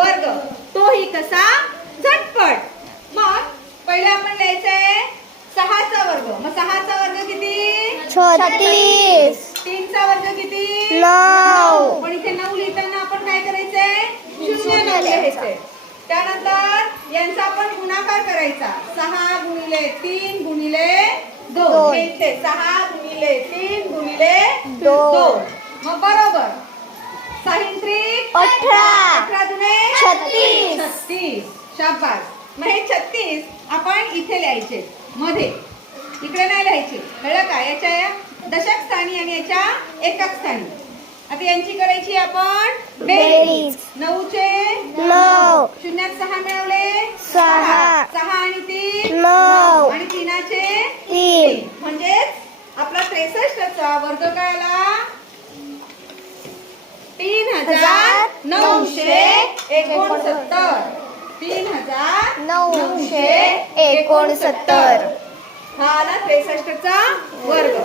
वर्ग. तोही कसा? झटपट. मग पहिले आपण लिहायचंय सहाचा वर्ग. मग सहाचा वर्ग किती? छत्तीस. तीनचा वर्ग किती? नऊ. पण इथे नऊ लिहिताना आपण काय करायचंय? शून्य नऊ लिहायचंय. त्यानंतर यांचा आपण गुणाकार करायचा. सहा गुणिले तीन गुणिले दोन. इथे सहा गुणिले तीन गुणिले दोन. मग बरोबर. साहित्रिक अठरा. अठरा दुने छत्तीस. शाबास. मग हे छत्तीस आपण इथे लिहायचे. मध्ये. इकडे नाही लिहायचे. कळलं का? याच्या या दशक स्थानी आणि याच्या एकक स्थानी. आता यांची करायची आपण बेरीज. नऊचे नऊ. शून्यात सहा मिळवले. सहा. सहा. आणि तीन. नऊ. आणि तीनाचे तीन. म्हणजेच आपला त्रेसष्टचा वर्ग काय आला तीन हजार नऊशे एकोणसत्तर. तीन हजार नऊशे एकोणसत्तर. हा आला त्रेसष्टचा वर्ग.